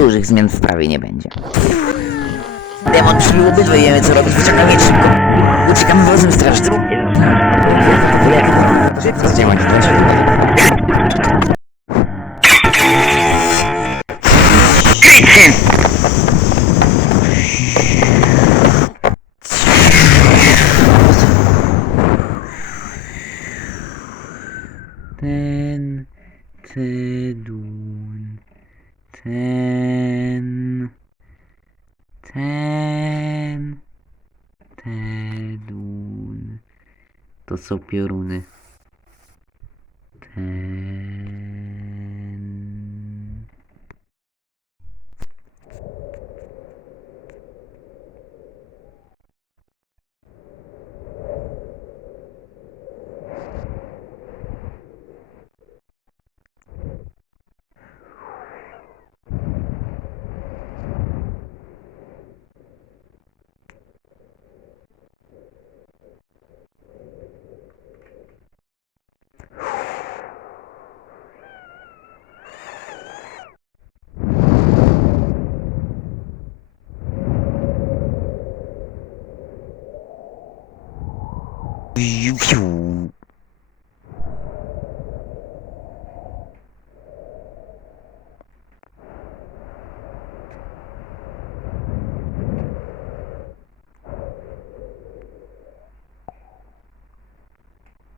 Dużych zmian w prawie nie będzie. Demon przybył obydwaj, wiemy co robić, wyciągam miecz szybko. Uciekamy wozem strażnym. Chodzi, Ten, Tedun, ten, ten, Tedun. To są pioruny.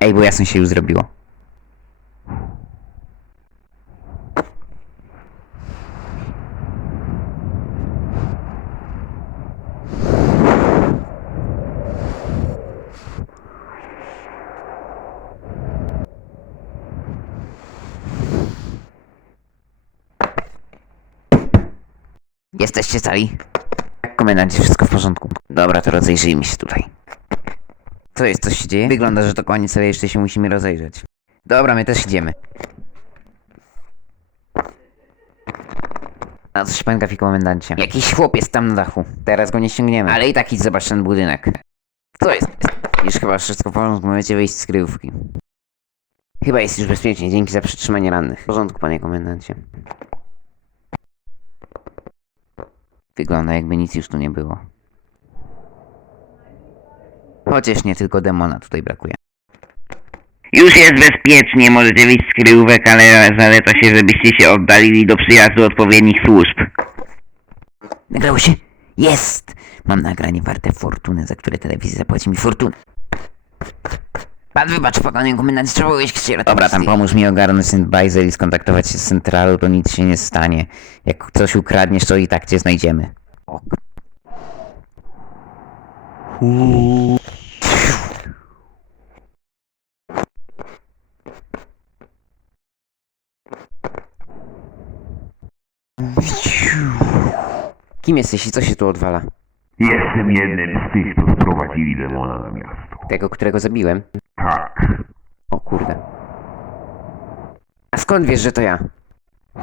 Ej, bo jasno się już zrobiło. Jesteście cali? Jak komendancie, wszystko w porządku. Dobra, to rozejrzyjmy się tutaj. Co jest, coś się dzieje? Wygląda, że koniec, ale jeszcze się musimy rozejrzeć. Dobra, my też idziemy. A coś pan gafi, komendancie? Jakiś chłop jest tam na dachu. Teraz go nie ściągniemy. Ale i tak idź zobacz ten budynek. Co jest? Już chyba wszystko w porządku, możecie wyjść z kryjówki. Chyba jest już bezpiecznie, dzięki za przytrzymanie rannych. W porządku, panie komendancie. Wygląda jakby nic już tu nie było. Chociaż nie tylko demona tutaj brakuje. Już jest bezpiecznie, możecie wyjść z kryjówek, ale zaleca się, żebyście się oddalili do przyjazdu odpowiednich służb. Nagrało się? Jest! Mam nagranie warte fortuny, za które telewizja zapłaci mi fortunę. Pan wybacz, panie komendancie, trzeba było iść k Dobra, tam pomóż mi ogarnąć ten bajzel i skontaktować się z centralą, to nic się nie stanie. Jak coś ukradniesz, to i tak cię znajdziemy. Ok. Kim jesteś i co się tu odwala? Jestem jednym z tych, co sprowadzili demona na miasto. Tego, którego zabiłem? Tak, O kurde. A skąd wiesz, że to ja?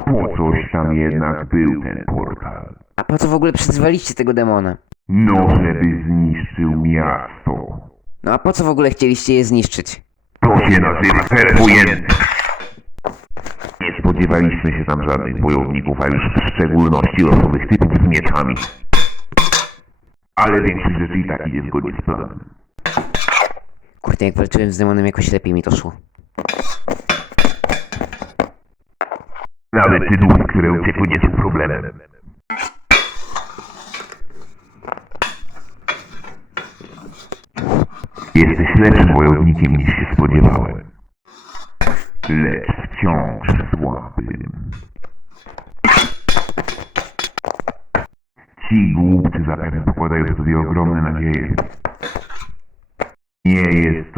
po coś tam jednak był ten portal. A po co w ogóle przyzwaliście tego demona? No, żeby zniszczył miasto. No a po co w ogóle chcieliście je zniszczyć? To się nazywa serwujent. Nie spodziewaliśmy się tam żadnych bojowników, a już w szczególności losowych typów z mieczami. Ale większość rzeczy i tak idzie zgodnie z planem. Kurde, jak walczyłem z demonem, jakoś lepiej mi to szło. Nawet duchy, które uciekły, nie są problemem. Jesteś lepszym wojownikiem niż się spodziewałem. Lecz wciąż słabym. Ci głupcy zapewne pokładają sobie ogromne nadzieje.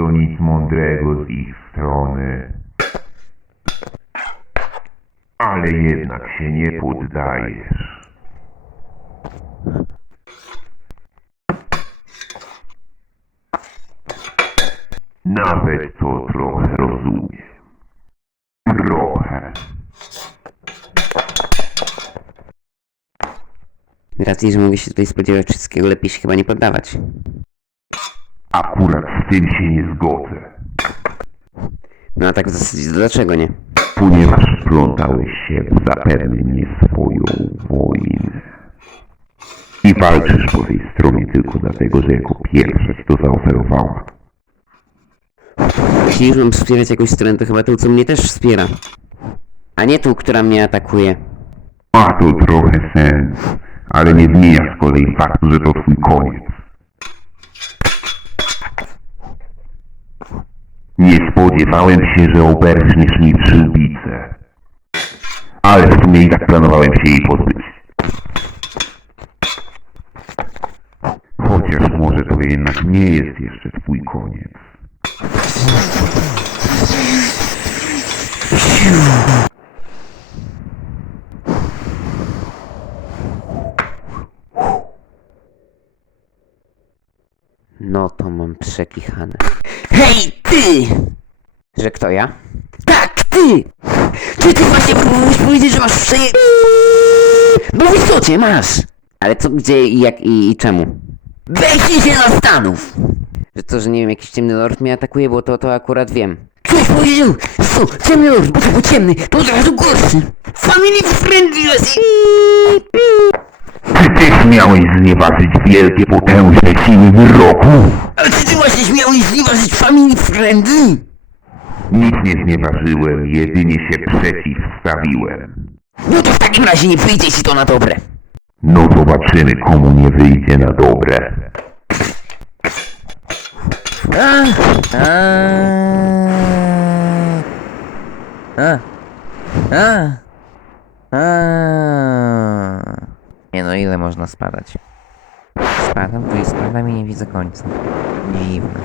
To nic mądrego z ich strony. Ale jednak się nie poddajesz. Nawet to trochę rozumiem. Trochę. Racji, że mogę się tutaj spodziewać wszystkiego, lepiej się chyba nie poddawać. Akurat z tym się nie zgodzę. No a tak w zasadzie, dlaczego nie? Ponieważ wplątałeś się w zapewne nie swoją wojnę. I walczysz po tej stronie tylko dlatego, że jako pierwsza ci to zaoferowała. Jeśli już mam wspierać jakąś stronę, to chyba tą, co mnie też wspiera. A nie tą, która mnie atakuje. Ma to trochę sens, ale nie zmienia z kolei faktu, że to twój koniec. Nie spodziewałem się, że oberżniesz mi przyłbicę. Ale w sumie i tak planowałem się jej pozbyć. Chociaż może to jednak nie jest jeszcze twój koniec. No to mam przekichane. Hej, ty! Że kto ja? Tak, ty! Czy ty właśnie próbowałeś powiedzieć, że masz przeje... Bo w istocie masz! Ale co, gdzie i jak i, i czemu? Weź się zastanów! Że to, że nie wiem, jakiś ciemny lord mnie atakuje, bo to, to akurat wiem. Ktoś powiedział! Co? Ciemny lord, bo to był ciemny, to od razu gorszy! Family friendly jest! Czy ty śmiałeś znieważyć wielkie, potężne siły wyroku? A czy ty właśnie śmiałeś znieważyć family friendly? Nic nie znieważyłem, jedynie się przeciwstawiłem. No to w takim razie nie wyjdzie ci to na dobre. No zobaczymy, komu nie wyjdzie na dobre. A, a, a, a. Nie można spadać? Spadam tu i spadam i nie widzę końca. Dziwne.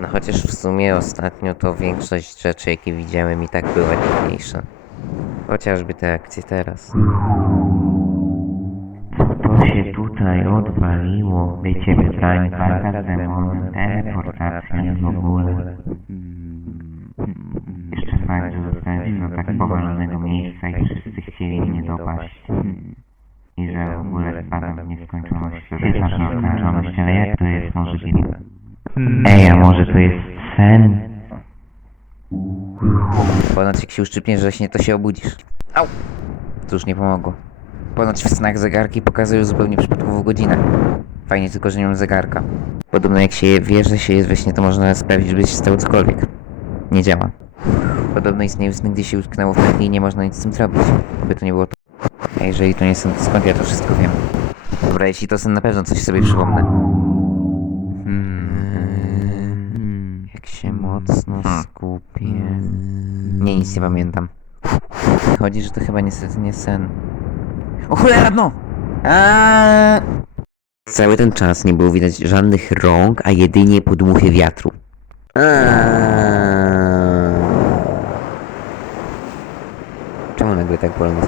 No chociaż w sumie ostatnio to większość rzeczy jakie widziałem i tak była dziwniejsza. Chociażby te akcje teraz. To się tutaj odwaliło, bycie wybrań walka z demonem, teleportacja w ogóle. Jeszcze fakt, że zostałem do tak powalonego miejsca i wszyscy chcieli mnie dopaść. I że w ogóle spadam w nieskończoność, pytasz o nieskończoność, ale jak to jest możliwe? Ej, a może to jest sen? Ponoć jak się uszczypniesz rośnie, to się obudzisz. Au! To już nie pomogło. Ponoć w snach zegarki pokazują zupełnie przypadkową godzinę. Fajnie tylko, że nie mam zegarka. Podobno jak się wie, że się jest we śnie, to można sprawić, żeby się stało cokolwiek. Nie działa. Podobno istnieją sny, gdzie się utknęło w pętli i nie można nic z tym zrobić. By to nie było to. A jeżeli to nie sen, to skąd ja to wszystko wiem? Dobra, jeśli to sen, na pewno coś sobie przypomnę. Hmm. Jak się mocno skupię... Nie, nic nie pamiętam. Chodzi, że to chyba niestety nie sen. O cholera, no! Aaaa! Cały ten czas nie było widać żadnych rąk, a jedynie podmuchy wiatru. Czemu nagle tak wolno się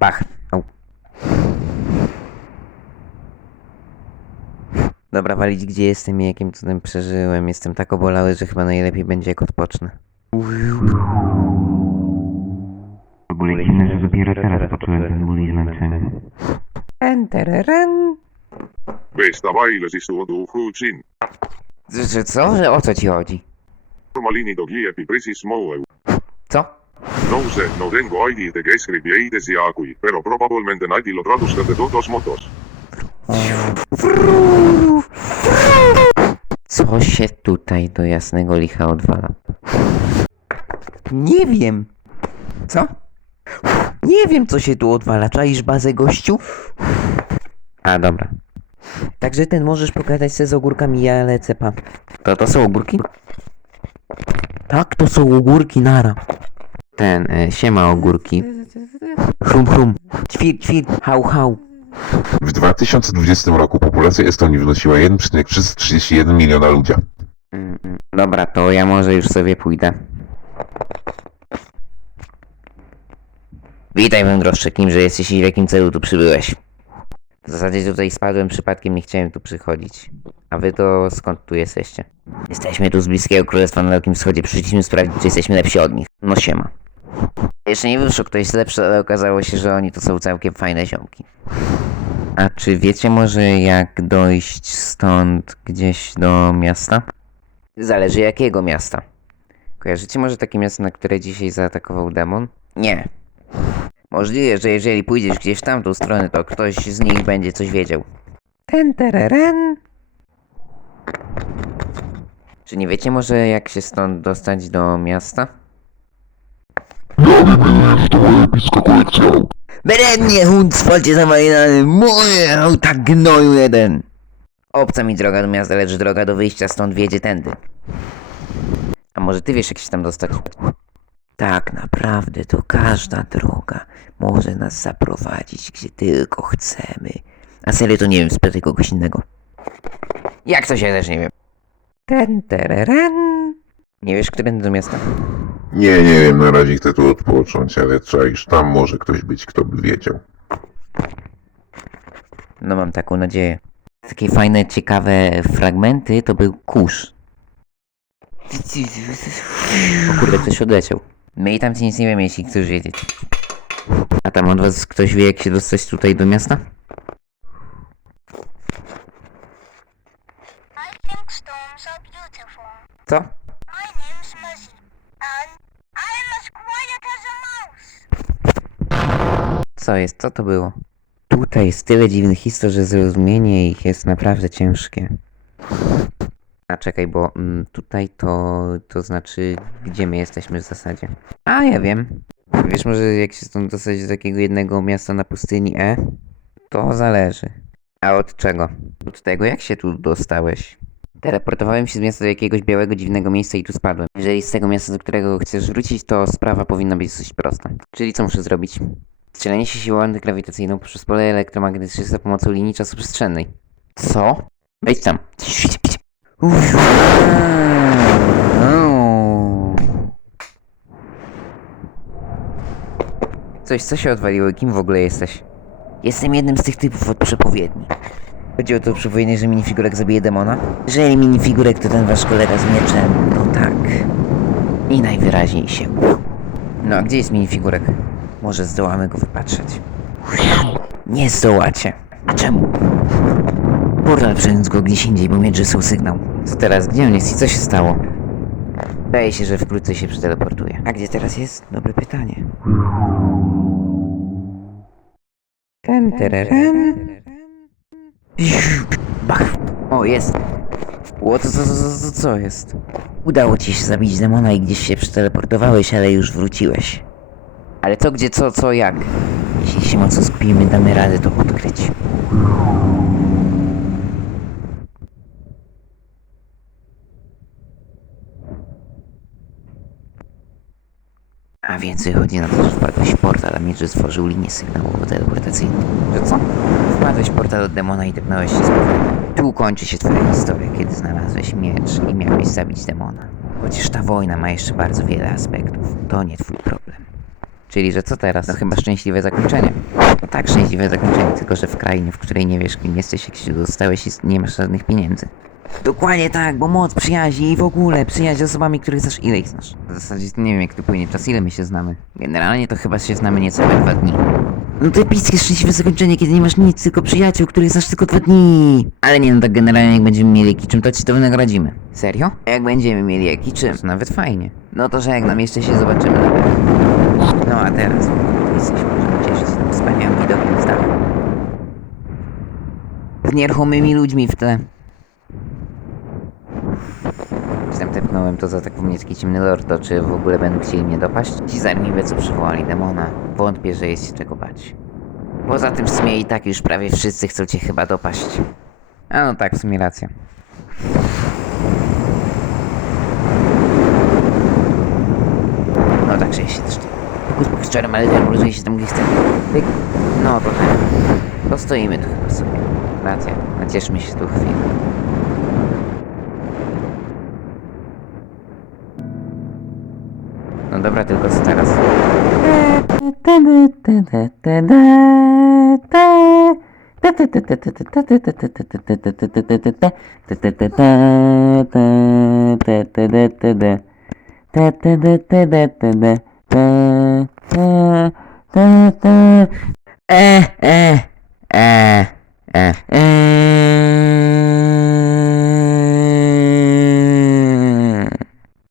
Bach. Au. Dobra, walić gdzie jestem i jakim cudem przeżyłem. Jestem tak obolały, że chyba najlepiej będzie jak odpocznę. W ogóle dziwne, że dopiero teraz poczułem ten ból i zmęczenie. Entereren. Veesta vaidlesis tuotu Fruitsin. Że co? Że o co ci chodzi? Formalini dogiepi precis moue. Co? Nouse no tengo aidide keskribi eides jaagui, pero probabilmente nadilo tradustate todos motos. Co się tutaj do jasnego licha odwala? Nie wiem. Co? Nie wiem, co się tu odwala. Czaisz bazę gościu? A, dobra. Także ten możesz pogadać se z ogórkami, ja lecę, pa. To to są ogórki? Tak, to są ogórki, nara. Ten, e, siema ogórki. Chrum, chrum. Ćwir, ćwir, hał, hał. W 2020 roku populacja Estonii wynosiła 1,331 miliona ludzi. Mm, mm, Dobra, to ja może już sobie pójdę. Witaj, Węgroszczyk, że jesteś i w jakim celu tu przybyłeś. W zasadzie tutaj spadłem przypadkiem, nie chciałem tu przychodzić. A wy to skąd tu jesteście? Jesteśmy tu z Bliskiego Królestwa na Dalekim Wschodzie. Przyszliśmy sprawdzić, czy jesteśmy lepsi od nich. No siema. Jeszcze nie wyszło ktoś lepszy, ale okazało się, że oni to są całkiem fajne ziomki. A czy wiecie może jak dojść stąd gdzieś do miasta? Zależy jakiego miasta. Kojarzycie może takie miasto, na które dzisiaj zaatakował demon? Nie. Możliwe, że jeżeli pójdziesz gdzieś w tamtą stronę, to ktoś z nich będzie coś wiedział. Ten tereren. Czy nie wiecie może jak się stąd dostać do miasta? Ja to hund w focie zawalony, moje auta gnoju jeden. Obca mi droga do miasta, lecz droga do wyjścia stąd wiedzie tędy. A może ty wiesz jak się tam dostać? Tak naprawdę to każda droga może nas zaprowadzić, gdzie tylko chcemy. A serio to nie wiem, spytaj kogoś innego. Jak to się też nie wiem. Ten tereren. Nie wiesz, kto będzie do miasta? Nie, nie wiem, na razie chcę tu odpocząć, ale czaisz, tam może ktoś być, kto by wiedział. No mam taką nadzieję. Takie fajne, ciekawe fragmenty to był kurz. O kurde, ktoś odleciał. My i tamci nic nie wiemy, jeśli chcesz wiedzieć. A tam od was ktoś wie, jak się dostać tutaj do miasta? Co? Co jest? Co to było? Tutaj jest tyle dziwnych historii, że zrozumienie ich jest naprawdę ciężkie. A czekaj, bo mm, tutaj to, to znaczy, gdzie my jesteśmy w zasadzie? A, ja wiem. Wiesz może, jak się stąd dostać z takiego jednego miasta na pustyni E? To zależy. A od czego? Od tego, jak się tu dostałeś? Teleportowałem się z miasta do jakiegoś białego, dziwnego miejsca i tu spadłem. Jeżeli z tego miasta, do którego chcesz wrócić, to sprawa powinna być dość prosta. Czyli co muszę zrobić? Strzelenie się siłą antygrawitacyjną poprzez pole elektromagnetyczne za pomocą linii czasu przestrzennej. Co? Wejdź tam. Coś, co się odwaliło? Kim w ogóle jesteś? Jestem jednym z tych typów od przepowiedni. Chodzi o to przepowiednie, że minifigurek zabije demona? Jeżeli minifigurek to ten wasz kolega z mieczem, no tak. I najwyraźniej się. No, a gdzie jest minifigurek? Może zdołamy go wypatrzeć. Nie zdołacie. A czemu? Burla, przeniósł go gdzieś indziej, bo mnie drzysł sygnał. Co teraz? Gdzie on jest i co się stało? Wydaje się, że wkrótce się przeteleportuje. A gdzie teraz jest? Dobre pytanie. Ten, tereren. Bach. O, jest. O, co, co, co, co, co jest? Udało ci się zabić demona i gdzieś się przeteleportowałeś, ale już wróciłeś. Ale co, gdzie, co, co, jak? Jeśli się mocno skupimy, damy radę to odkryć. A więcej chodzi na to, że wpadłeś w portal, a miecz stworzył linię sygnałową teleportacyjną. To co? Wpadłeś w portal od demona i tepnąłeś się z powrotem. Tu kończy się twoja historia, kiedy znalazłeś miecz i miałeś zabić demona. Chociaż ta wojna ma jeszcze bardzo wiele aspektów. To nie twój problem. Czyli, że co teraz? No chyba szczęśliwe zakończenie. No tak, szczęśliwe zakończenie, tylko że w krainie, w której nie wiesz, kim jesteś, jak się dostałeś i nie masz żadnych pieniędzy. Dokładnie tak, bo moc przyjaźni i w ogóle przyjaźń z osobami, których znasz ile ich znasz. W zasadzie nie wiem jak tu płynie czas, ile my się znamy. Generalnie to chyba się znamy niecałe dwa dni. No to epickie szczęśliwe zakończenie, kiedy nie masz nic, tylko przyjaciół, których znasz tylko dwa dni. Ale nie no tak generalnie jak będziemy mieli kiczym, to ci to wynagrodzimy. Serio? Jak będziemy mieli jak czym? to nawet fajnie. No to żegnam, jeszcze się zobaczymy na pewno. Tak. No a teraz, jesteśmy, możemy cieszyć się tym wspaniałym widokiem z. Z nieruchomymi ludźmi w tle tam tepnąłem, to za mnie jakiś ciemny lord, to czy w ogóle będą chcieli mnie dopaść? Ci zarmiwe, co przywołali demona. Wątpię, że jest się czego bać. Poza tym w sumie i tak już prawie wszyscy chcą cię chyba dopaść. A no tak, w sumie racja. No także jeśli też Pokus po wieczorem, ale demolizuje się tam gdzie chcemy. No trochę. Postoimy tu chyba sobie. Racja. Nacieszmy się tu chwilę. dobra, tylko co teraz? E, e, e, e, e.